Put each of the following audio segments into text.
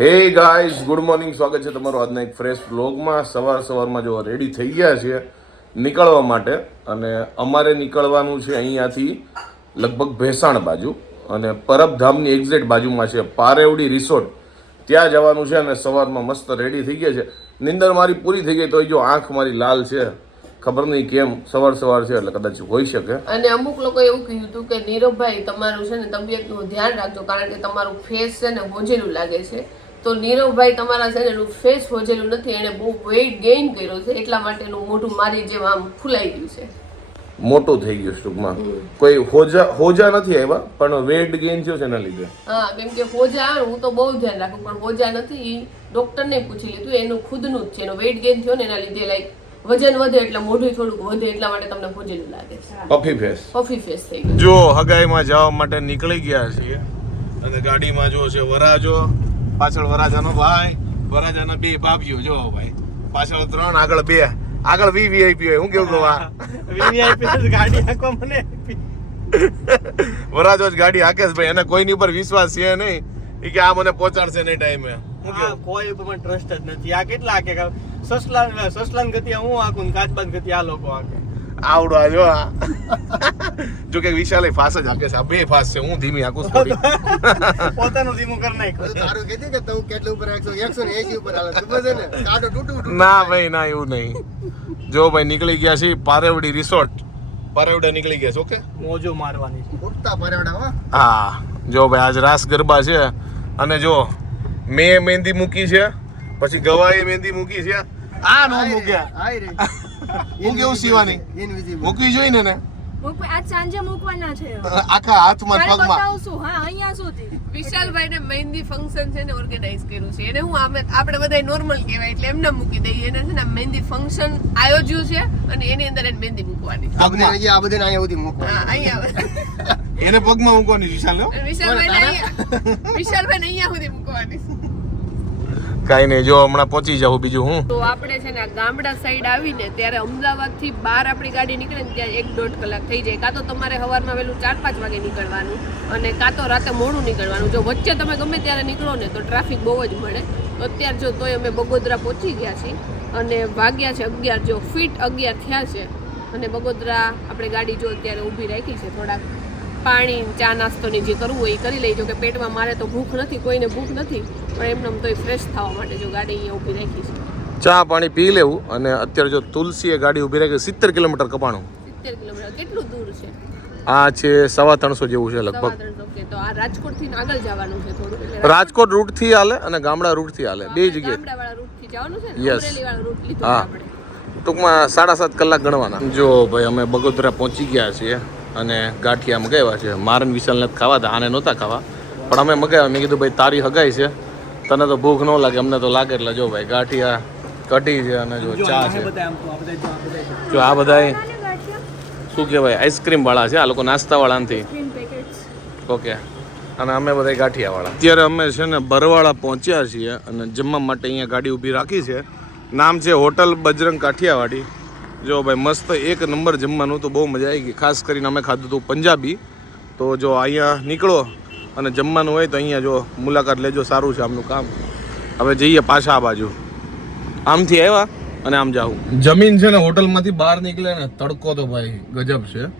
Hey guys, good morning. સ્વાગત છે તમારું આજના એક ફ્રેશ વ્લોગમાં. સવારમાં જો રેડી થઈ ગયા છીએ નીકળવા માટે, અને અમારે નીકળવાનું છે અહીંયાથી લગભગ ભેસાણ બાજુ, અને પરબધામની એક્ઝેક્ટ બાજુમાં છે પારેવડી રિસોર્ટ, ત્યાં જવાનું છે. અને સવારમાં મસ્ત રેડી થઈ ગયા છે. નિંદર મારી પૂરી થઈ ગઈ તો જો આંખ મારી લાલ છે, ખબર નહીં કેમ, સવાર છે એટલે કદાચ હોઈ શકે. અને અમુક લોકો એવું કીધું હતું કે નીરવભાઈ તમારું છે ને તબિયતનું ધ્યાન રાખજો, કારણ કે તમારું ફેસ છે ને હોજેલું લાગે છે. તો નીરવભાઈ તમારા છે ને ફેસ હોજેલું નથી, એને બહુ વેઇટ ગેઇન કર્યો છે, એટલા માટેનું મોઢું મારી જેમ આમ ફૂલાઈ ગયું છે, મોટું થઈ ગયું ટૂંકમાં. કોઈ હોજા નથી આવ્યા, પણ વેઇટ ગેઇન થયો છે એના લીધે. હા, કેમ કે હોજા આવે હું તો બહુ ધ્યાન રાખું, પણ હોજા નથી. ડોક્ટરને પૂછી લીધું, એનું ખુદનું જ છે, એનો વેઇટ ગેઇન થયો ને એના લીધે લાઈક વજન વધે એટલે મોઢું થોડુંક વધે, એટલા માટે તમને હોજેલું લાગે છે. પફી ફેસ થઈ ગયું. જો હગાઈમાં જવા માટે નીકળી ગયા છીએ, અને ગાડીમાં જો છે વરાજો, પાછળ વરાજાનો ભાઈ, વરાજાના બે ભાભીઓ. જો ભાઈ પાછળ 3, આગળ 2, આગળ વીવીઆઈપી હોય. હું કેવું કહું, વીવીઆઈપી ગાડી હાકો મને વરાજો જ ગાડી હાકે છે ભાઈ, એને કોઈની ઉપર વિશ્વાસ છે નહીં કે આ મને પહોંચાડશે નહીં ટાઈમે. હું કેવું, કોઈ ઉપર મને ટ્રસ્ટ જ નથી. આ કેટલા કે સસલાન ગતિ હું હાકું, કાચબાન ગતિ આ લોકો હાકે. આવડો જો જો કે વિશાલે ફાસ જ હાકે છે, આ બે ફાસ છે, હું ધીમી હાકું છું. પોતાનું ધીમું કરી નાખ્યું. તારું કહેતી કે તું કેટલું ઉપર 180 ઉપર હાલે ખબર છે ને, કાડો તૂટું. ના ભાઈ ના, એવું નહીં. જો ભાઈ નીકળી ગયા છે પારેવડી રિસોર્ટ, પારેવડા નીકળી ગયા છે. ઓકે, મોજો મારવાની ઉડતા પારેવડા. હા, જો ભાઈ આજ રાસ ગરબા છે, અને જો મેં મહેંદી મૂકી છે, પછી ગવાએ મહેંદી મૂકી છે. આ નો મૂક્યા હું કેવું સીવાની મૂકવી જોઈએ ને. આજ સાંજે મૂકવાના છે, આખા હાથમાં પગમાં બતાવશું. હા, અહીંયા સુધી વિશાલભાઈ ને મહેંદી ફંક્શન છે ને ઓર્ગેનાઇઝ કર્યું છે, એને હું આપણે બધા નોર્મલ કહેવાય એટલે એમને મૂકી દઈએ. એને છે ને મહેંદી ફંક્શન આયોજ્યું છે, અને એની અંદર એને મહેંદી મૂકવાની. આ બધા અહીંયા સુધી મૂકવાની. અહીંયા એને પગમાં મૂકવાની. વિશાલભાઈ અહીંયા સુધી મૂકવાની. કાઈ નહીં, જો હમણાં પહોંચી જાવ. બીજું હું તો આપણે છે ને ગામડા સાઈડ આવીને ત્યારે અમદાવાદ થી બહાર આપણી ગાડી નીકળે ને ત્યાં 1-1.5 કલાક થઈ જાય. કાં તો તમારે સવારમાં વહેલું 4-5 વાગે નીકળવાનું, અને કાં તો રાતે મોડું નીકળવાનું. જો વચ્ચે તમે ગમે ત્યારે નીકળો ને તો ટ્રાફિક બહુ જ મળે. અત્યારે જો તોય અમે બગોદરા પહોંચી ગયા છીએ, અને વાગ્યા છે 11. જો ફીટ 11 થયા છે, અને બગોદરા આપણે ગાડી જો અત્યારે ઊભી રાખી છે. થોડાક પાણી, ચા નાસ્તોની જે કરવું હોય એ કરી લઈજો, કે પેટમાં મારે તો ભૂખ નથી, કોઈને ભૂખ નથી, પણ એમને તોય ફ્રેશ થવા માટે જો ગાડી અહીંયા ઊભી રાખી છે. ચા પાણી પી લેવું. અને અત્યારે જો તુલસીએ ગાડી ઊભી રાખી, 70 કિલોમીટર કપાણું. 70 કિલોમીટર કેટલું દૂર છે? આ છે 350 જેવું છે લગભગ. તો આ રાજકોટ થી આગળ જવાનું છે થોડું. રાજકોટ રૂટ થી હાલે અને ગામડા રૂટ થી હાલે, બે જગ્યાએ. ગામડા વાળા રૂટ થી જવાનું છે ને, અમરેલી વાળા રૂટ લીધો આપણે. ટૂંકમાં 7.5 કલાક ગણવાના. જો ભાઈ અમે બગોદરા પહોંચી ગયા છીએ, અને ગાંઠિયા મગાવ્યા છે. મારન વિશાલને ખાવા હતા, આને નહોતા ખાવા, પણ અમે મગાવ્યા. મેં કીધું ભાઈ તારી હગાઈ છે, તને તો ભૂખ ન લાગે, અમને તો લાગે. એટલે જો ભાઈ ગાંઠિયા, કઢી છે, અને જો ચા છે. જો આ બધા શું કહેવાય, આઈસ્ક્રીમ વાળા છે આ લોકો, નાસ્તા વાળા નથી. ઓકે, અને અમે બધા ગાંઠિયા વાળા. અત્યારે અમે છે ને બરવાળા પહોંચ્યા છીએ, અને જમવા માટે અહીંયા ગાડી ઊભી રાખી છે. નામ છે હોટલ બજરંગ કાઠિયાવાડી. જો ભાઈ મસ્ત એક નંબર જમવાનું, તો બહુ મજા આવી ગઈ. ખાસ કરીને અમે ખાધું હતું પંજાબી. તો જો અહીંયા નીકળો અને જમવાનું હોય તો અહીંયા જો મુલાકાત લેજો, સારું છે આમનું કામ. હવે જઈએ પાછા આ બાજુ. આમથી આવ્યા અને આમ જાવું. જમીન છે ને હોટલમાંથી બહાર નીકળે ને તડકો તો ભાઈ ગજબ છે.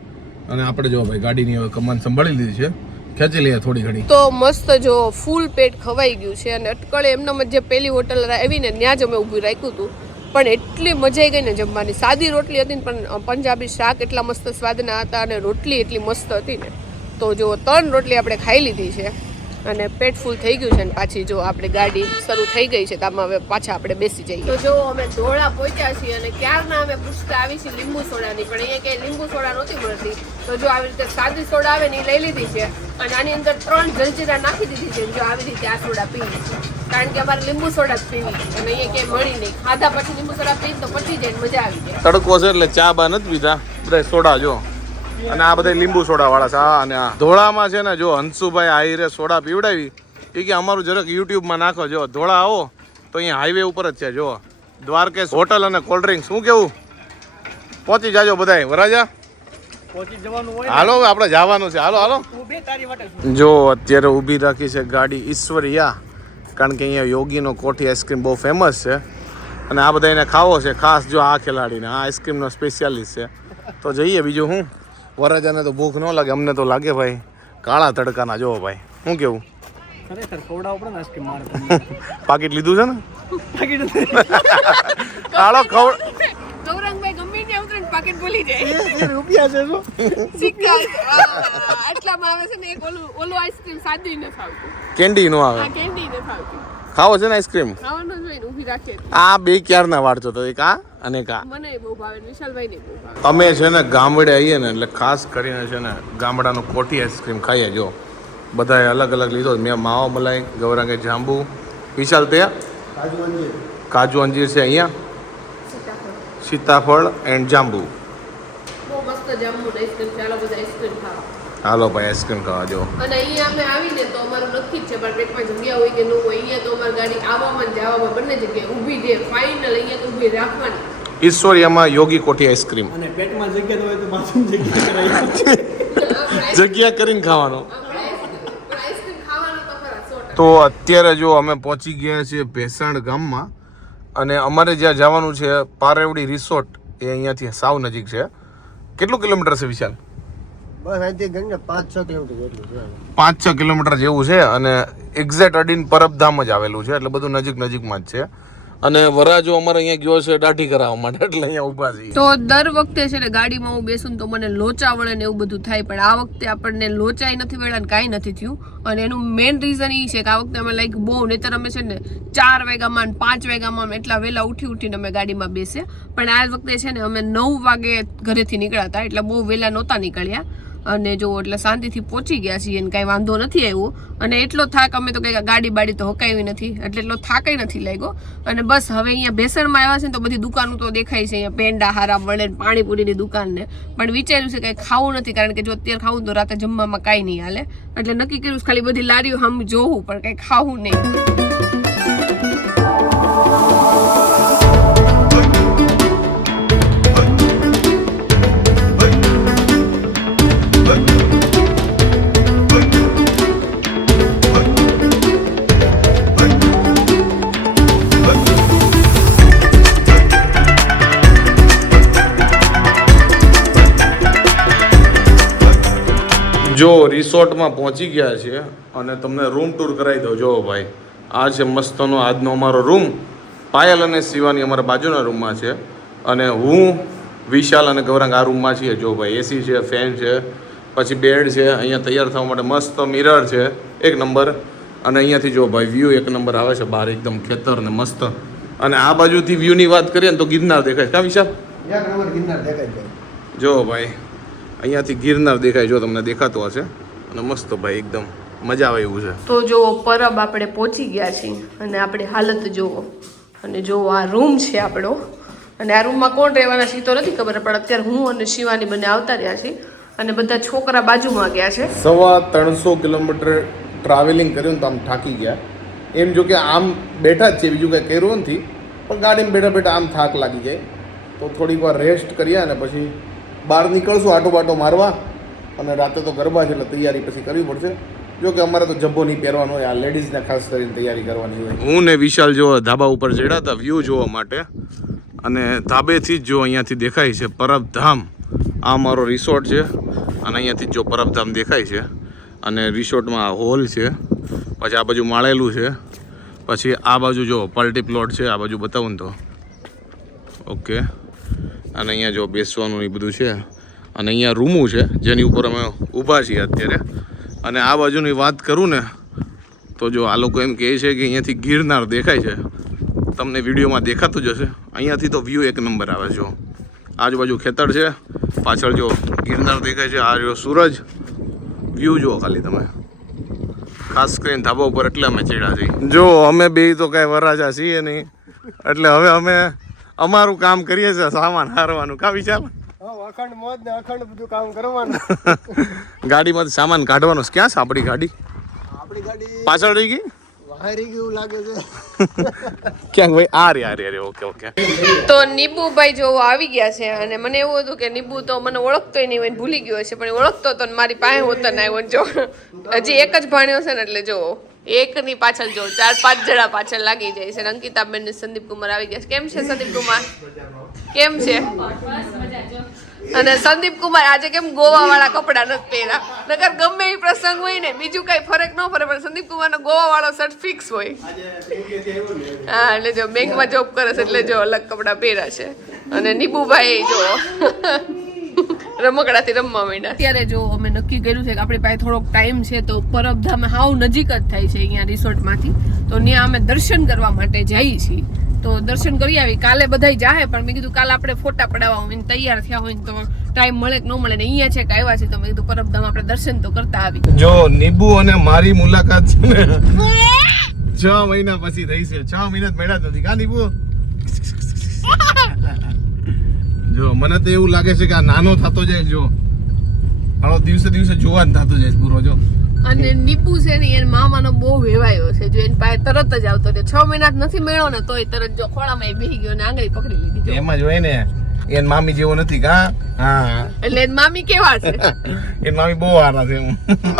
અને આપણે જો ભાઈ ગાડીની હવે કમાન સંભાળી લીધી છે, ખેંચી લઈએ થોડી ઘણી. તો મસ્ત જો ફૂલ પેટ ખવાઈ ગયું છે. અને અટકળે એમના જે પેલી હોટલ આવીને ત્યાં જ અમે ઊભી રાખ્યું હતું, પણ એટલી મજા આવી ગઈ ને જમવાની. સાદી રોટલી હતી ને, પણ પંજાબી શાક એટલા મસ્ત સ્વાદના હતા, અને રોટલી એટલી મસ્ત હતી ને. તો જો 3 રોટલી આપણે ખાઈ લીધી છે, અને પેટ ફૂલ થઈ ગયું છે. ને પાછી જો આપણી ગાડી શરૂ થઈ ગઈ છે, તો આમાં હવે પાછા આપણે બેસી જઈએ. તો જો અમે ધોળા પહોંચ્યા છીએ, અને ક્યારના અમે પૂછતા આવી છીએ લીંબુ સોડાની, પણ અહીંયા ક્યાંય લીંબુ સોડા નહોતી મળતી. તો જો આવી રીતે સાદી સોડા આવે ને એ લઈ લીધી છે, અને આની અંદર 3 જલજીરા નાખી દીધી છે. જો આવી રીતે આ સોડા પીવી છે, કારણ કે અમારે લીંબુ સોડા જ પીવી, અને અહીંયા ક્યાંય મળી નહીં. ખાધા પછી લીંબુ સોડા પીને તો પતી જાય, મજા આવી જાય. તડકો છે એટલે ચા બા નથી પીધા, બધા સોડા જો. અને આ બધા લીંબુ સોડા વાળા છે. અને આ ધોળામાં છે ને જો હંસુભાઈ આહિરે સોડા પીવડાવી, એ કે અમારું જરાક યુટ્યુબમાં નાખો. જો ધોળા આવો તો અહીંયા હાઈવે ઉપર જ છે. જો દ્વારકેશ હોટલ અને કોલ્ડ ડ્રિંક્સ. શું કેવું, પહોંચી જાજો બધા. વરાજા હાલો, હવે આપણે જવાનું છે. હાલો હાલો. જો અત્યારે ઊભી રાખી છે ગાડી ઈશ્વરિયા, કારણ કે અહીંયા યોગીનો કોઠી આઈસ્ક્રીમ બહુ ફેમસ છે અને આ બધા એને ખાવો છે ખાસ જો આ ખેલાડીને આ આઈસ્ક્રીમનો સ્પેશિયાલિસ્ટ છે. તો જઈએ બીજું હું વરરાજાને તો ભૂખ ન લાગે, અમને તો લાગે ભાઈ કાળા તડકાના. જોવો ભાઈ શું કેવું ખરેખર ખવડાવો પડે ને આઈસ્ક્રીમ મારે. પાકીટ લીધું છે ને પાકીટ કાળો ખવડ ગૌરંગભાઈ ગમે ત્યાં ઉતરીને પાકીટ ભૂલી જાય. રૂપિયા છે શું? સિક્કા આટલામાં આવે છે ને એક ઓલું આઈસ્ક્રીમ સાદી ન ફાવતું, કેન્ડી નો આવે. આ કેન્ડી ન ફાવતી. ખાવો છે ને આઈસ્ક્રીમ? ખાવાનું જ હોય ને ઊભી રાખે. આ બે ક્યારના વાળતો તો એક આ અને એક આ. મને બહુ ભાવે, વિશાલભાઈ ને બહુ ભાવે. અમે છે ને ગામડે આવીએ ને એટલે ખાસ કરીને છે ને ગામડાનું કોઠી આઈસ્ક્રીમ ખાઈએ. જો બધાએ અલગ અલગ લીધો. મેં માવા મલાઈ, ગૌરાંગે જાંબુ, વિશાલ તે કાજુ અંજીર છે, અહીંયા સીતાફળ એન્ડ જાંબુ. બહુ મસ્ત જાંબુ આઈસ્ક્રીમ. ચાલો બધા આઈસ્ક્રીમ ખાવા. હાલો ભાઈ આઈસ્ક્રીમ ખાવા. જો અને અહીંયા અમે આવીને તો અમારું નક્કી જ છે, પણ પેટમાં જગ્યા હોય કે ન હોય, અહીંયા તો અમારી ગાડી આવવામાં ને જવામાં બંને જગ્યાએ ઊભી રહે. ફાઇનલ અહીંયા તો ઊભી રાખવાની. ઈશ્વરીયામાં યોગી કોઠી આઈસ્ક્રીમ. અને પેટમાં જગ્યા ન હોય તો બાજુમાં જગ્યા કરાવી. જગ્યા કરીને ખાવાનું. પણ આઈસ્ક્રીમ ખાવાનું તો ખરા 100%. તો અત્યારે જો અમે પહોંચી ગયા છીએ ભેસાણ ગામમાં અને અમારે જ્યાં જવાનું છે પારેવડી રિસોર્ટ એ અહીંયાથી સાવ નજીક છે. કેટલું કિલોમીટર છે વિશાલ? બસ અહીંથી ગણને 5-6 કિલોમીટર જેટલું છે. 5-6 કિલોમીટર જેવું છે અને એક્ઝેક્ટ અડીને પરબધામ જ આવેલું છે એટલે બધું નજીક નજીકમાં જ છે. અને વરાજો અમારે અહીંયા ગયો છે દાઢી કરાવવા માટે એટલે અહીંયા ઊભા છીએ. તો દર વખતે છે ને ગાડીમાં હું બેસું ને તો મને લોચા વળે ને એવું બધું થાય, પણ આ વખતે આપણને લોચાઈ નથી વળ્યા ને કાંઈ નથી થયું. અને એનું મેઇન રીઝન એ છે કે આ વખતે અમે લાઈક બહુ, નહીતર અમે છે ને 4 વાગ્યામાં ને 5 વાગ્યામાં અમે એટલા વહેલા ઉઠીને અમે ગાડીમાં બેસે. પણ આ વખતે છે ને અમે 9 વાગે ઘરેથી નીકળ્યા હતા એટલે બહુ વહેલા નહોતા નીકળ્યા. અને જો એટલે શાંતિથી પહોંચી ગયા છીએ અને કાંઈ વાંધો નથી આવ્યો. અને એટલો થાક અમે તો કંઈ ગાડી બાડી તો હકાવી નથી એટલે એટલો થાકય નથી લાગ્યો. અને બસ હવે અહીંયા ભેસણમાં આવ્યા છે ને તો બધી દુકાનો તો દેખાય છે. અહીંયા પેંડા હારા મળે, પાણીપુરીની દુકાન ને. પણ વિચાર્યું છે કંઈ ખાવું નથી, કારણ કે જો અત્યારે ખાવું તો રાતે જમવામાં કાંઈ નહીં હાલે. એટલે નક્કી કર્યું ખાલી બધી લારીઓ આમ જોવું પણ કંઈ ખાવું નહીં. જો રિસોર્ટમાં પહોંચી ગયા છીએ અને તમને રૂમ ટૂર કરાવી દઉં. જો ભાઈ આ છે મસ્તનો આજનો અમારો રૂમ. પાયલ અને શિવાની અમારા બાજુના રૂમમાં છે અને હું, વિશાલ અને ગૌરાંગ આ રૂમમાં છીએ. જો ભાઈ એસી છે, ફેન છે, પછી બેડ છે, અહીંયા તૈયાર થવા માટે મસ્ત મિરર છે એક નંબર. અને અહીંયાથી જો ભાઈ વ્યૂ એક નંબર આવે છે બહાર, એકદમ ખેતર ને મસ્ત. અને આ બાજુથી વ્યૂની વાત કરીએ ને તો ગિરનાર દેખાય. કા વિશાલ? એક નંબર ગિરનાર દેખાય છે. જો ભાઈ અહીંયાથી ગિરનાર દેખાય, જો તમને દેખાતો હશે. અને મસ્ત ભાઈ એકદમ મજા આવે એવું છે. તો જો પરબ આપણે પહોંચી ગયા છીએ અને આપણી હાલત જુઓ. અને જો આ રૂમ છે આપણો. અને આ રૂમમાં કોણ રહેવાના છે તો નથી ખબર, પણ અત્યારે હું અને શિવાની બંને આવતા રહ્યા છીએ અને બધા છોકરા બાજુમાં ગયા છે. 350 કિલોમીટર ટ્રાવેલિંગ કર્યું તો આમ થાકી ગયા. એમ જો કે આમ બેઠા જ છે, બીજું કંઈ કર્યું નથી, પણ ગાડીમાં બેઠા બેઠા આમ થાક લાગી જાય. તો થોડીક વાર રેસ્ટ કરીએ અને પછી બહાર નીકળશું આટો બાટો મારવા. અને રાતે તો ગરબા છે એટલે તૈયારી પછી કરવી પડશે. જો કે અમારે તો જબ્બો નહીં પહેરવાનો હોય, આ લેડીઝને ખાસ કરીને તૈયારી કરવાની હોય. હું ને વિશાલ જો ધાબા ઉપર ચડ્યા હતા વ્યૂ જોવા માટે. અને ધાબેથી જ જો અહીંયાથી દેખાય છે પરબધામ. આ મારો રિસોર્ટ છે અને અહીંયાથી જો પરબધામ દેખાય છે. અને રિસોર્ટમાં હોલ છે, પછી આ બાજુ માળેલું છે, પછી આ બાજુ જો પલ્ટી પ્લોટ છે, આ બાજુ બતાવું ને તો ઓકે. અને અહીંયા જો બેસવાનું એ બધું છે. અને અહીંયા રૂમું છે જેની ઉપર અમે ઊભા છીએ અત્યારે. અને આ બાજુની વાત કરું ને તો જો આ લોકો એમ કહે છે કે અહીંયાથી ગિરનાર દેખાય છે. તમને વિડીયોમાં દેખાતું જ હશે. અહીંયાથી તો વ્યૂ એક નંબર આવે છે. આજુબાજુ ખેતર છે, પાછળ જો ગિરનાર દેખાય છે. આ જો સૂરજ, વ્યૂ જુઓ ખાલી તમે. ખાસ કરીને ધાબા ઉપર એટલે અમે ચડ્યા છીએ. જો અમે બે તો કાંઈ વરાજા છીએ નહીં એટલે હવે અમે અમારું કામ કરીએ છીએ સામાન હારવાનું. કા વિચાર? અખંડ મોજ ને અખંડ બધું કામ કરવાનું. ગાડીમાંથી સામાન કાઢવાનો. ક્યાં છે આપણી ગાડી? આપણી ગાડી પાછળ રહી ગઈ. હારી ગયું લાગે છે. ક્યાંક ભાઈ આ રે ઓકે તો નીબુભાઈ જો આવી ગયા છે અને મને એવું હતું કે નીબુ તો મને ઓળખતોય નહીં હોય ને ભૂલી ગયો છે, પણ એ ઓળખતો હતો ને મારી પાસે હોતો ને આવ્યો. જો હજી એક જ ભાણ્યો છે ને એટલે જો એકની પાછળ જો 4-5 જણા પાછળ લાગી જાય છે. અંકિતાબેન ને સંદીપ કુમાર આવી ગયા છે. કેમ છે સંદીપ કુમાર? કેમ છે? અને સંદીપ કુમાર આજે કેમ ગોવા વાળા કપડા નથી પહેર્યા? નકર ગમે એ પ્રસંગ હોય ને બીજું કઈ ફરક ન પડે, પણ સંદીપ કુમાર નો ગોવા વાળો શર્ટ ફિક્સ હોય. હા એટલે જો બેંકમાં જોબ કરે છે એટલે જો અલગ કપડા પહેર્યા છે. અને નીબુભાઈ જો રમકડાથી રમવા માંડ્યા. અત્યારે જો અમે નક્કી કર્યું છે કે આપણી પાસે થોડોક ટાઈમ છે તો પરબધામ હાવ નજીક જ થાય છે અહીંયા રિસોર્ટમાંથી, તો ત્યાં અમે દર્શન કરવા માટે જઈએ છીએ. તો દર્શન કરી આવી. કાલે બધાય જાહે પણ મેં કીધું કાલે આપણે ફોટા પડાવવા હોય ને તૈયાર થયા હોય ને તો ટાઈમ મળે કે ન મળે, ને અહીંયા છે કે આવ્યા છે તો મેં કીધું પરબધામ આપણે દર્શન તો કરતા આવી. જો નીબુ અને મારી મુલાકાત છે ને 6 મહિના પછી થઈ છે. 6 મહિના જ મળ્યા જ નથી કા નીબુ? જો મને તો એવું લાગે છે કે આ નાનો થતો જાય. જો હાલો દિવસે જોવા જ થતો જાય પૂરો. જો અને નીપુ છે ને એના મામાનો બહુ વેવાયો છે. જો એની પાસે તરત જ આવતો રહ્યો. 6 મહિના જ નથી મળ્યો ને તોય તરત જો ખોળામાં બેસી ગયો ને આંગળી પકડી લીધી. એમાં જ હોય ને એન મામી જેવો નથી કા? હા એટલે એની મામી કેવા છે? એન મામી બહુ સારા છે.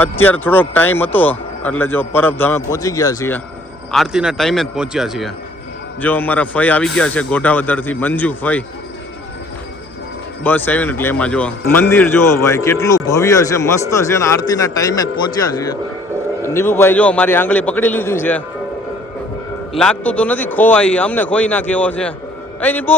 અત્યારે થોડોક ટાઈમ હતો એટલે જો પરબધામે પહોંચી ગયા છીએ. આરતીના ટાઈમે જ પહોંચ્યા છીએ. જો અમારા ફઈ આવી ગયા છે ગોઢાવદરથી, મંજુ ફઈ. બસ આવીને એટલે એમાં જો મંદિર જો ભાઈ કેટલું ભવ્ય છે, મસ્ત છે, ને આરતીના ટાઈમે જ પહોંચ્યા છીએ. નીબુભાઈ જો મારી આંગળી પકડી લીધી છે. લાગતું તો નથી ખોવાઈ, અમને ખોઈ નાખે એવો છે. એ નીબુ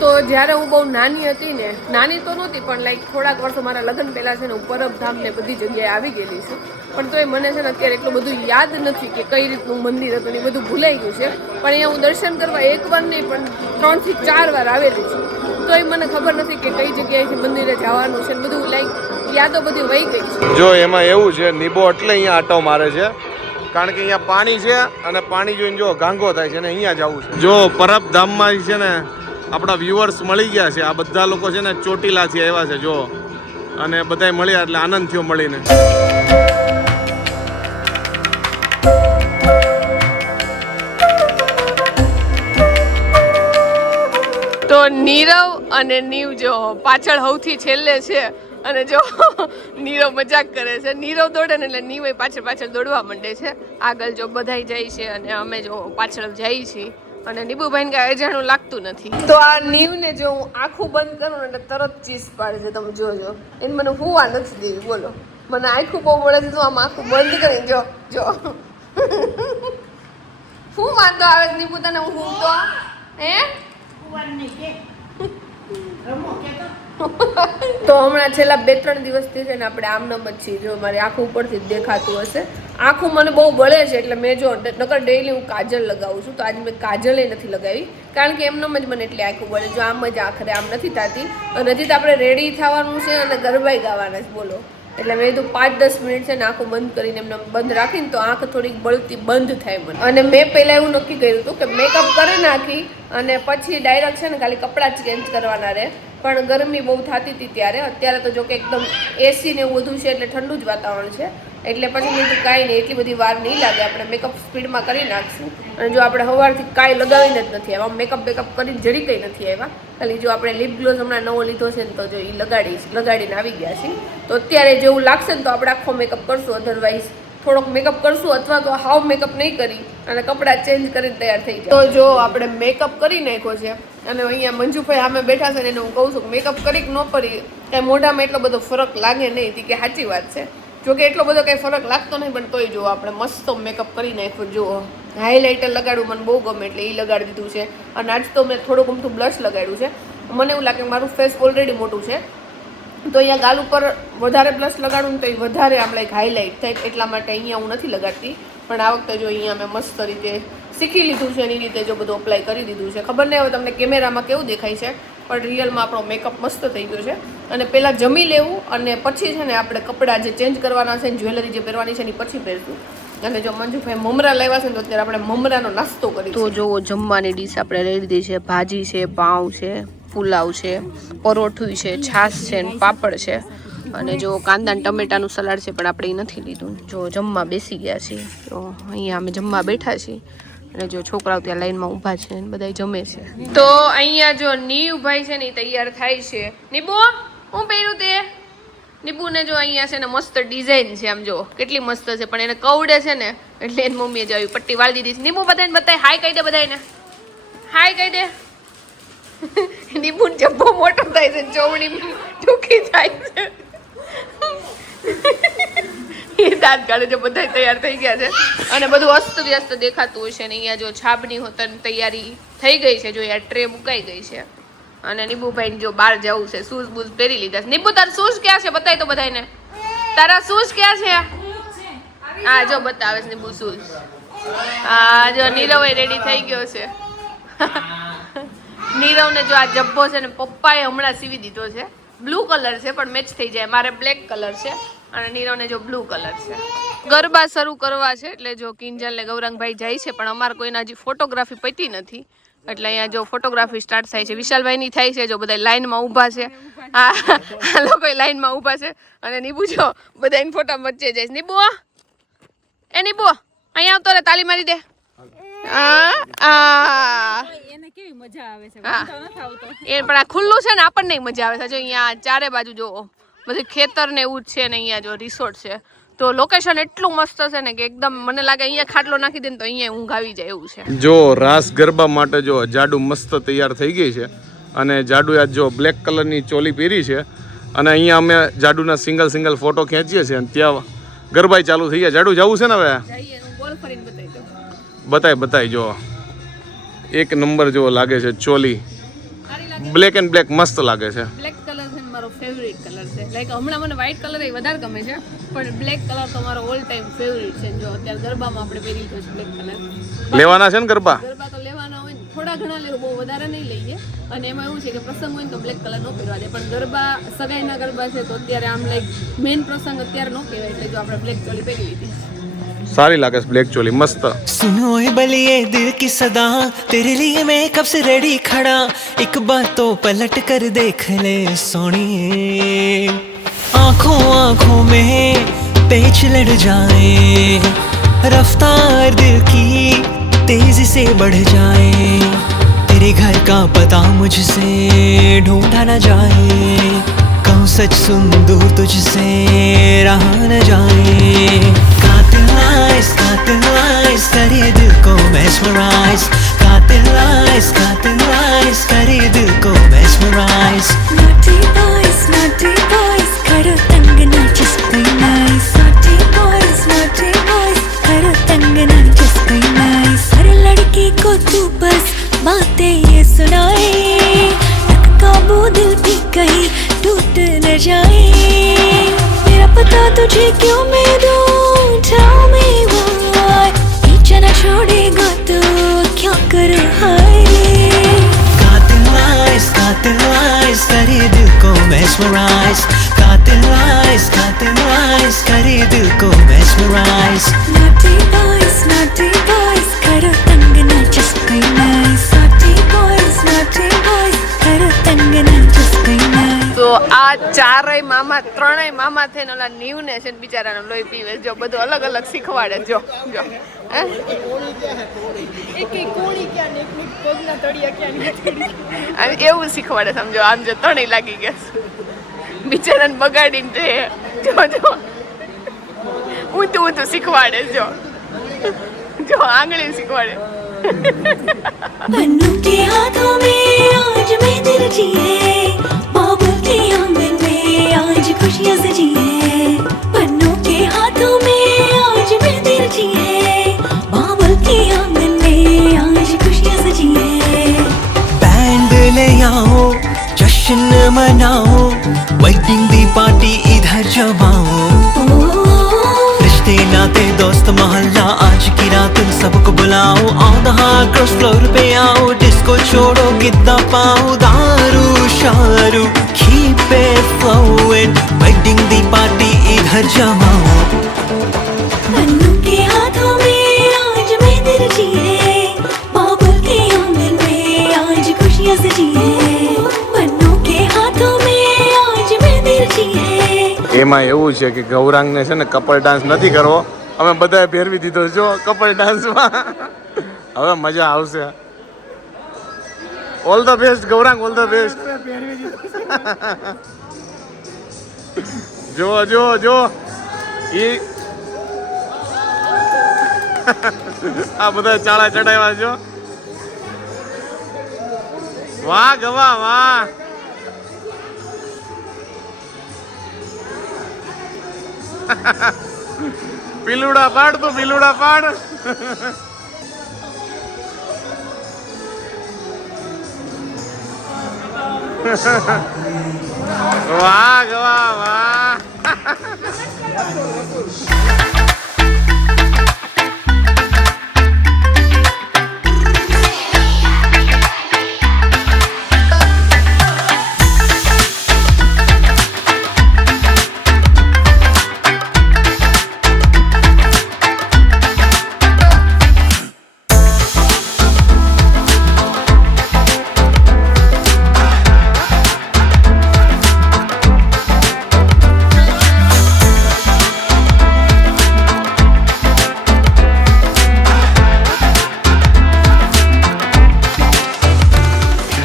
તો જ્યારે હું બહુ નાની હતી ને, નાની તો નહોતી પણ લાઈક થોડાક વર્ષો મારા લગ્ન પહેલા છે ને હું પરબધામ ને બધી જગ્યાએ આવી ગયેલી છું, પણ તોય મને છે ને અત્યારે એટલું બધું યાદ નથી કે કઈ રીતનું મંદિર હતું ને બધું ભૂલાઈ ગયું છે. પણ અહીંયા હું દર્શન કરવા એકવાર નહીં પણ 3 થી 4 વાર આવેલી છું, તોય મને ખબર નથી કે કઈ જગ્યાએથી મંદિરે જવાનું છે. બધું લાઈક યાદો બધી વહી ગઈ છે. જો એમાં એવું છે નીબો એટલે અહીંયા આટો મારે છે કારણ કે અહીંયા પાણી છે અને પાણી જોઈને જો ગાંગો થાય છે ને અહીંયા જવું છે. જો પરબધામમાં છે ને આપણા વ્યુઅર્સ મળી ગયા છે. આ બધા લોકો છે ને ચોટીલાથી આવ્યા છે જો, અને બધાય મળ્યા એટલે આનંદ થયો મળીને. તો નીરવ અને નીવ જો પાછળ સૌથી છેલ્લે છે અને જો નીરવ મજાક કરે છે. નીરવ દોડે ને એટલે નીવ પાછળ દોડવા માંડે છે. આગળ જો બધાય જાય છે અને અમે જો પાછળ જઈએ છીએ. અને નીબુભાઈને કાંઈ અજાણું લાગતું નથી. તો આ નીવને જો હું આંખું બંધ કરું એટલે તરત ચીસ પાડે છે. તમે જોજો, એને મને હુવા નથી દેવી. બોલો, મને આંખું બહુ વળે છે તો આમ આંખું બંધ કરી જો શું વાંધો આવે છે નીબુ તને? હું તો હે તો હમણાં છેલ્લા 2-3 દિવસથી છે ને આપણે આમનામ જ છીએ. જો મારી આંખો ઉપરથી જ દેખાતું હશે. આંખું મને બહુ બળે છે એટલે મેં જો નકર ડેઈલી હું કાજલ લગાવું છું, તો આજે મેં કાજલે નથી લગાવી કારણ કે એમનામ જ મને એટલી આંખું બળે. જો આમ જ આખરે આમ નથી થતી. અને હજી તો આપણે રેડી થવાનું છે અને ગરબાઈ ગાવાના છે. બોલો, એટલે મેં તો 5-10 મિનિટ છે ને આંખો બંધ કરીને એમને બંધ રાખીને તો આંખ થોડીક બળતી બંધ થાય મને. અને મેં પહેલાં એવું નક્કી કર્યું હતું કે મેકઅપ કરી નાખી અને પછી ડાયરેક્ટ છે ને ખાલી કપડાં જ ચેન્જ કરવાના રહે. પણ ગરમી બહુ થતી હતી ત્યારે. અત્યારે તો જો કે એકદમ એસી ને એવું બધું છે એટલે ઠંડુ જ વાતાવરણ છે, એટલે પછી મેં તો કાંઈ નહીં, એટલી બધી વાર નહીં લાગે. આપણે મેકઅપ સ્પીડમાં કરી નાખશું. અને જો આપણે સવારથી કાંઈ લગાવીને જ નથી આવ્યા, મેકઅપ કરીને જરી કંઈ નથી આવ્યા. ખાલી જો આપણે લિપ ગ્લોઝ હમણાં નવો લીધો છે ને તો જો એ લગાડીને આવી ગયા છીએ. તો અત્યારે જેવું લાગશે ને તો આપણે આખો મેકઅપ કરશું, અધરવાઇઝ થોડોક મેકઅપ કરશું અથવા તો હાવ મેકઅપ નહીં કરી અને કપડાં ચેન્જ કરીને તૈયાર થઈ જાય. તો જો આપણે મેકઅપ કરી નાખ્યો છે અને અહીંયા મંજુભાઈ સામે બેઠા છે ને એને હું કહું છું કે મેકઅપ કરી કે ન કરી કાંઈ મોઢામાં એટલો બધો ફરક લાગે નહીં. કે સાચી વાત છે, જોકે એટલો બધો કંઈ ફરક લાગતો નહીં પણ તોય જો આપણે મસ્ત મેકઅપ કરી નાખ્યો. જો હાઇલાઇટર લગાડવું મને બહુ ગમે એટલે એ લગાડી દીધું છે. અને આજ તો મેં થોડુંક અમથું બ્લશ લગાડ્યું છે. મને એવું લાગે મારું ફેસ ઓલરેડી મોટું છે તો અહીંયા ગાલ ઉપર વધારે બ્લશ લગાડું ને તો એ વધારે આમ લાઈક હાઇલાઇટ થાય, એટલા માટે અહીંયા હું નથી લગાડતી. પણ આ વખતે જો અહીંયા મેં મસ્ત રીતે શીખી લીધું છે, એની રીતે જો બધું અપ્લાય કરી દીધું છે. ખબર નહીં હવે તમને કેમેરામાં કેવું દેખાય છે પણ રિયલમાં આપણો મેકઅપ મસ્ત થઈ ગયો છે. અને પહેલાં જમી લેવું અને પછી છે ને આપણે કપડાં જે ચેન્જ કરવાના છે, જ્વેલરી જે પહેરવાની છે એની પછી પહેરશું. અને જો મંજુભાઈ મમરા લાવ્યા છે ને તો અત્યારે આપણે મમરાનો નાસ્તો કરી. તો જો જમવાની ડીશ આપણે લઈ લીધી છે. ભાજી છે, પાઉં છે, પુલાવ છે, પરોઠું છે, છાશ છે ને પાપડ છે. અને જો કાંદા અને ટમેટાનું સલાડ છે પણ આપણે એ નથી લીધું. જો જમવા બેસી ગયા છીએ. તો અહીંયા અમે જમવા બેઠા છીએ અને જો છોકરાઓ ત્યાં લાઈનમાં ઊભા છે અને બધા જમે છે. તો અહીંયા જો નીવ ભાઈ છે ને એ તૈયાર થાય છે. નીબુ હું પહેર્યું તે નીબુને જો અહીંયા છે ને મસ્ત ડિઝાઇન છે. આમ જો કેટલી મસ્ત છે પણ એને કવડે છે ને એટલે એની મમ્મીએ જો આવી પટ્ટી વાળી દીધી છે. નીબુ બધાને બતાય હાય કહી દે બધાને હાય કહી દે. નીબુન જબ્બો મોટો થાય છે ચોવડી ટૂંકી થાય છે. એ દાંત કાઢે છે. બધા તૈયાર થઈ ગયા છે અને બધું અસ્ત વ્યસ્ત દેખાતું હોય છે ને અહીંયા જો છાબની હોતની તૈયારી થઈ ગઈ છે. જો યાર ટ્રે મુકાઈ ગઈ છે અને નીબુભાઈ જો બહાર જવું છે. શૂઝ બૂઝ પહેરી લીધા છે. નીબુ તારા શૂઝ ક્યાં છે બતાય તો બધાને. તારા શૂઝ ક્યાં છે? હા જો બતાવે છે નીબુ શૂઝ. હા જો નીરવ રેડી થઈ ગયો છે. નીરવને જો આ જબ્બો છે ને પપ્પાએ હમણાં સીવી દીધો છે. બ્લુ કલર છે પણ મેચ થઈ જાય. મારે બ્લેક કલર છે અને નીરવને જો બ્લુ કલર છે. ગરબા શરૂ કરવા છે એટલે જો કિંજલ ને ગૌરંગભાઈ જાય છે પણ અમારે કોઈને હજી ફોટોગ્રાફી પતી નથી એટલે અહીંયા જો ફોટોગ્રાફી સ્ટાર્ટ થાય છે. વિશાલભાઈની થાય છે. જો બધા લાઈનમાં ઊભા છે. આ લોકો લાઈનમાં ઊભા છે અને નીબુ જો બધા ઇન ફોટા વચ્ચે જાય છે. નીબુ એ નીબુ અહીંયા આવતો રે તાલી મારી દે. એને કેવી મજા આવે છે એ પણ આ ખુલ્લું છે ને આપણને મજા આવે છે. જો અહીંયા ચારે બાજુ જો બધું ખેતર ને એવું જ છે ને અહીંયા જો રિસોર્ટ છે તો લોકેશન એટલું મસ્ત છે ને કે એકદમ મને લાગે અહીંયા ખાટલો નાખી દે ને તો અહીંયા ઊંઘ આવી જાય એવું છે. જો રાસ ગરબા માટે જો જાડુ મસ્ત તૈયાર થઈ ગઈ છે અને જાડુ આજ જો બ્લેક કલરની ચોલી પહેરી છે અને અહીંયા અમે જાડુના સિંગલ ફોટો ખેંચીએ છીએ અને ત્યાં ગરબા ચાલુ થઈ ગયા. જાડુ જવું છે ને હવે બતાય જો એક નંબર જો લાગે છે ચોલી. બ્લેક એન્ડ બ્લેક મસ્ત લાગે છે. બ્લેક કલર છે મારો ફેવરિટ કલર છે. લાઈક હમણાં મને વ્હાઈટ કલર એ વધારે ગમે છે પણ બ્લેક કલર તો મારો ઓલ ટાઈમ ફેવરિટ છે. જો અત્યારે ગરબામાં આપણે પહેરી છે બ્લેક કલર. લેવાના છે ને ગરબા તો લેવાના હોય ને થોડા ઘણા લેવું બહુ વધારે નહીં લઈએ અને એમાં એવું છે કે પ્રસંગ હોય ને તો બ્લેક કલર નો પહેરવા દે પણ ગરબા સગાઈના ગરબા છે તો અત્યારે આમ લાઈક મેઇન પ્રસંગ અત્યારે નો કહેવાય એટલે જો આપણે બ્લેક ચોલી પહેરી લીધી. सारी लागे ब्लैक चोली मस्त. सुनो ए बलिए दिल की सदा तेरे लिए मैं कब से रेडी खड़ा एक बार तो पलट कर देख ले सोनिए आंखों आंखों में पेच लड़ जाए रफ्तार दिल की तेजी से बढ़ जाए तेरे घर का पता मुझसे ढूंढा न जाए कहूँ सच सुन दूर तुझसे रहा न जाए कातिल eyes करे दिल को mesmerize कातिल eyes करे दिल को mesmerize naughty boys करो तंग ना जिसको nice naughty boys करो तंग ना जिसको nice हर लड़की को तू बस बातें ये सुनाए रख काबू दिल भी कहीं टूट न जाए मेरा पता तुझे क्यों मैं दूं tell me why पीछे न छोड़ेगा तो क्या करूं हाय कातिल eyes करे दिल को mesmerize कातिल eyes करे दिल को mesmerize naughty boys करो तंग ना जिसको nice naughty boys करो तंग ना जिसको nice તો આ ચારેય મામા ત્રણેય મામા થઈને ઓલા નીવને છે ને બિચારાને લોહી પીવે. જો બધું અલગ અલગ શીખવાડે. જો એવું શીખવાડે સમજો. આમ જો ત્રણેય લાગી ગયા બિચારાને બગાડીને છે. જો ઊંધું શીખવાડે. જો આંગળી શીખવાડે. बन्नू के हाथों में आज मैं दिल जिए बाबुल के आंगन में आज खुशियां सजिए बन्नू के हाथों में आज मैं दिल जिए बाबुल के आंगन में आज खुशियां सजिए बैंड ले आओ जश्न मनाओ वेडिंग दी पार्टी इधर जमाओ रिश्ते नाते दोस्त मोहल्ला आज की रात उन सबको बुलाओ on the high cross floor पे आओ डिस्को छोड़ो गिद्दा पाओ दारू शारू keep it flowing wedding the party इधर जमाओ बन्नू के हाथों में आज मैं दिल जिए बाबुल के आंगन में आज खुशियां सजिए बन्नू के हाथों में आज मैं दिल जिए એમાં એવું છે કે ગૌરાંગને છે ને કપલ ડાન્સ નથી કરવો, અમે બધાએ ફેરવી દીધો જો કપલ ડાન્સમાં. હવે મજા આવશે. All the best Gaurang, all the best. જો જો જો ઈ આ બધા ચાળા ચડાવ્યા છો. વાહ ગવા વાહ. પીલુડા પાડ તું, પીલુડા પાડ. વાહ ગવા વાહ.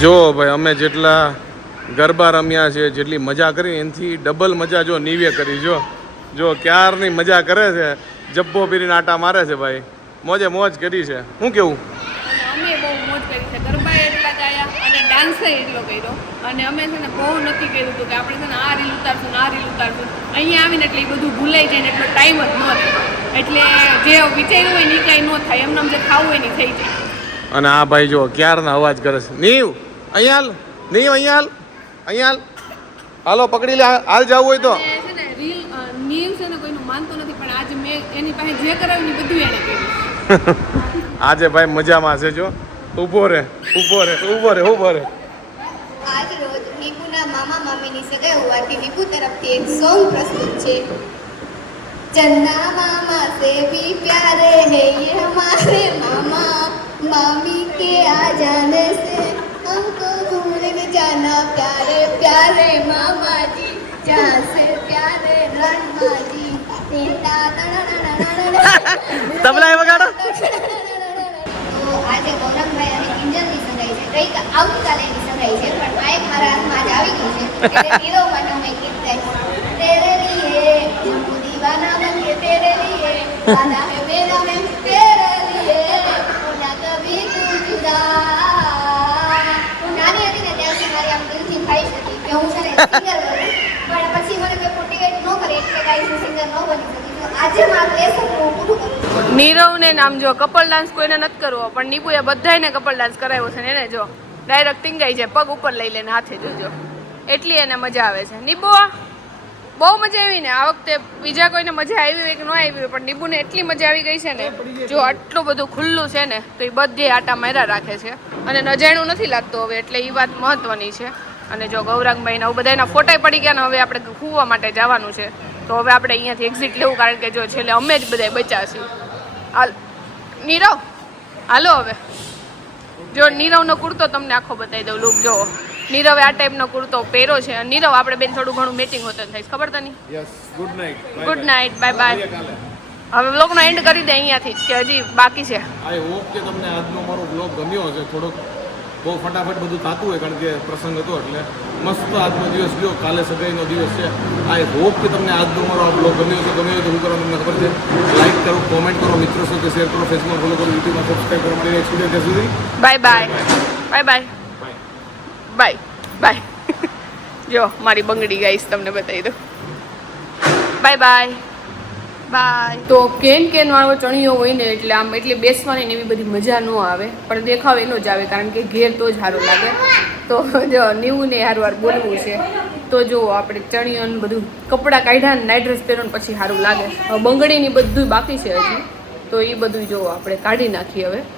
જો ભાઈ અમે જેટલા ગરબા રમ્યા છે, જેટલી મજા કરી એનાથી ડબલ મજા જો નીવે કરી. જો જો ક્યારની મજા કરે છે, જબ્બો પીરીને આટા મારે છે ભાઈ. મોજે મોજ કરી છે. શું કેવું? અમે બહુ મોજ કરી છે, ગરબા એટલા ગાયા અને ડાન્સ એટલો કર્યો. અને અમે છે ને બહુ નક્કી કર્યું હતું કે આપણે છે ને આ રીલ ઉતારશું ને આ રીલ ઉતારશું. અહીંયા આવીને એટલે એ બધું ભૂલાઈ જાય ને એટલો ટાઈમ જ ન રહે. એટલે જે વિચાર્યું હોય ને એ કાંઈ ન થાય, એમને જે ખાવું હોય ને થઈ જાય. અને આ ભાઈ જો ક્યારના અવાજ કરે છે. નીવ અહીંયા હાલ, નીવ અહીંયા હાલ, અહીંયા હાલ. હાલો પકડી લે, હાલ જવું હોય તો. છે ને રીલ નીવ છે ને કોઈનું માનતો નથી, પણ આજે મેં એની પાસે જે કરાવ્યું ને એ બધું એને કર્યું. આજે ભાઈ મજામાં છે. જો ઊભો રે, ઊભો રે, ઊભો રે, ઊભો રે. આજ રોજ વિપુના મામા મામીની સગાઈ હોવાથી વિપુ તરફથી એક સોંગ પ્રસ્તુત છે. ચંદા મામા સે ભી પ્યારે હે યે હમારે મામા, મામી કે આ જાને સે हमको भूल न जाना प्यारे प्यारे मामा जी, जहाँ से प्यारे रणमा जी. તબલા વગાડો. તો આજે ગૌરંગભાઈ અને કિંજલની સગાઈ છે. આવતીકાલે એની સગાઈ છે, પણ આ એક મારા હાથમાં આજ આવી ગયું છે. એટલે હીરો માટે મેં ગીત ગાયું. તેરે લીએ हमको दीवाना बन के तेरे लिए वादा है मेरा मैं तेरे लिए ना कभी तू जुदा. હું નાની હતી ને ત્યારથી મારી આમ દિલથી ખ્વાહિશ હતી કે હું છે ને સિંગર બનું, પણ પછી મને કોઈ મોટિવેટ ન કરે એટલે કાંઈ હું સિંગર ન બની શકી. તો આજે મારું એ સપનું પૂરું કરું. નીરવને નામ જો કપલ ડાન્સ કોઈને નથી કરવો, પણ નીપુએ બધાયને કપલ ડાન્સ કરાવ્યો છે ને એને જો ડાયરેક્ટ ટીંગાઈ જાય, પગ ઉપર લઈ લઈને હાથે જોજો, એટલી એને મજા આવે છે. નીપુ બહુ મજા આવી ને આ વખતે. બીજા કોઈને મજા આવી હોય કે ન આવી હોય, પણ નીપુને એટલી મજા આવી ગઈ છે ને. જો આટલું બધું ખુલ્લું છે ને તો એ બધે આટા માર્યા રાખે છે અને નજાણું નથી લાગતું હવે, એટલે એ વાત મહત્વની છે. અને જો ગૌરાંગભાઈને હવે બધાના ફોટા પડી ગયા ને હવે આપણે ખુવા માટે જવાનું છે. તો હવે આપણે અહીંયાથી એક્ઝિટ લેવું, કારણ કે જો છેલ્લે અમે જ બધા બચ્યા છીએ. હાલ નીરવ હાલો હવે. જો નીરવનો કુર્તો તમને આખો બતાવી દઉં, લુક જો નીરવે આ ટાઈપનો કુર્તો પહેરો છે. નીરવ આપણે બેન થોડું ઘણું મેચિંગ હોતું થાય, ખબર તને? Yes, good night. Good night, bye bye. હવે બ્લોગનો એન્ડ કરી દે અહીંયાથી જ, કે હજી બાકી છે. આઈ હોપ કે તમને આજનો મારો બ્લોગ ગમ્યો હશે. થોડોક બહુ ફટાફટ બધું થતું હોય, કારણ કે પ્રસંગ હતો એટલે મસ્ત આજનો દિવસ ગયો. કાલે સગાઈનો દિવસ છે. આઈ હોપ કે તમને આજનો મારો આ બ્લોગ ગમ્યો હશે. ગમ્યો હોય તો શું કરો તમને ખબર છે, લાઈક કરો, કોમેન્ટ કરો, મિત્રો સાથે શેર કરો, ફેસબુક ફોલો કરો, યુટ્યુબમાં સબસ્ક્રાઈબ કરો. મારી નેક્સ્ટ વિડીયો ત્યાં સુધી bye bye, bye bye, bye bye. જો મારી બંગડી ગાઈસ તમને બતાવી દો. Bye bye bye. તો કેન વાળો ચણિયો હોય ને એટલે આમ એટલે બેસવાની ને એવી બધી મજા ન આવે, પણ દેખાવ એનો જ આવે, કારણ કે ઘેર તો જ સારું લાગે. તો જો નીવું ને હારવાર બોલવું છે તો જો આપણે ચણિયો ને બધું કપડાં કાઢ્યા ને નાઇટ ડ્રેસ પહેરો ને પછી સારું લાગે. બંગડીની બધું બાકી છે હજી, તો એ બધું જો આપણે કાઢી નાખીએ હવે.